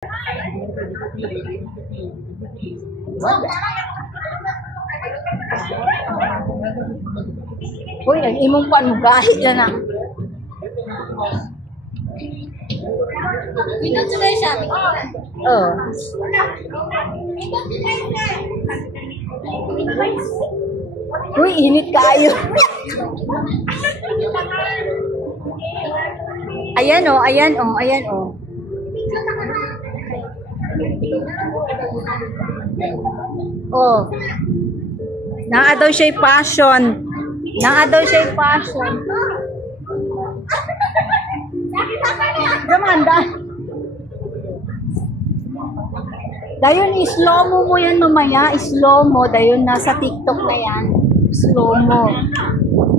Uy, imong pan mo kahit yan na. Minum today siya. Oh. Uy, init kayo. Ayan oh, ayan oh, ayan oh. Oh. Naa daw siya'y passion. Naa daw siya'y passion. Gamanda. Dayon slow mo yan mamaya, slow mo, dayon nasa TikTok na yan. Slow mo.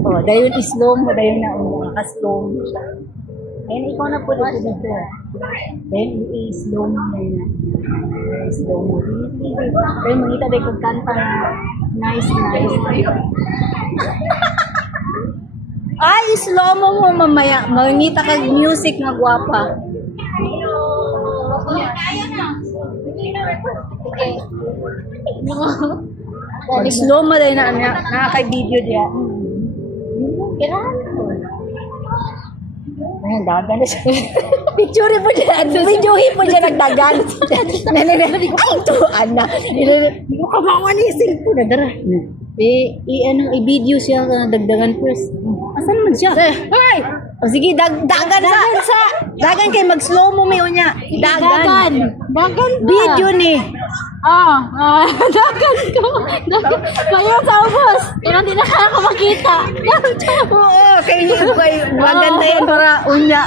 Oh, dayon slow mo, dayon na naka-slow mo siya. Ayun, ikaw na po dito. Then, i-slow mo na yan. Slow mo. Then, makita din kung kanta na nice. Ay, slow mo mamaya. Makita kag music na guwapa. Kaya na. Okay. Slow mo din na nakaka-video diya. Kailangan. Ayan, dagan na siya. Picture po dyan. Videohin po dyan nagdagan. Ay, ito, Ana. Hindi ko kamawan yung cellphone na dara. I-video siya dagdagan first. Asan naman siya? Ay! O sige, dagan sa. Dagan kay mag-slow mo mayo niya. Dagan ba? Video ni. Dagan ko. Kaya sa ubos. Kaya hindi na kaya ko makita. Oo, kay maganda yan para unya.